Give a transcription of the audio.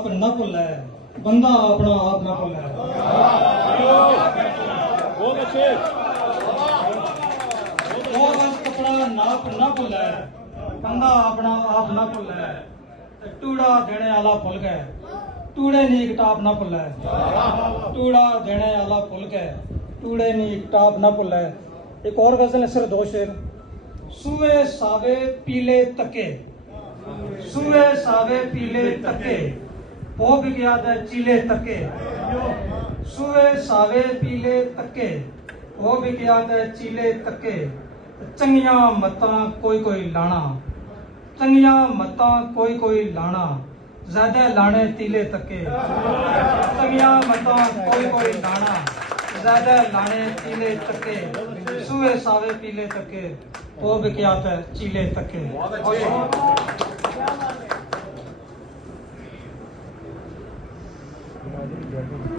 आप न भुल्लै, बंदा अपना आप न भुल्लै। बहुत अच्छे। वो बस कपड़ा नाप न भुल्लै, बंदा अपना आप न भुल्लै। टूड़ा देने वाला भुल गए, टूड़े नी टाप न भुल्लै। टूड़ा देने वाला भुल गए, टूड़े नी टाप न भुल्लै। एक और गजल है, सिर्फ दो शेर। सूए सावे पीले तके, सूए सावे पीले तके, वो भी गया था चीले तके। सूए सावे पीले तके, वो भी गया था चीले तके। चंगिया मतां कोई कोई लाना, चंगिया मतां कोई कोई लाना, ज्यादा लाने तीले तके। चंगिया मतां कोई कोई लाना, ज्यादा लाने तीले तके। सूए सावे पीले तके, वो भी क्या था चीले तके।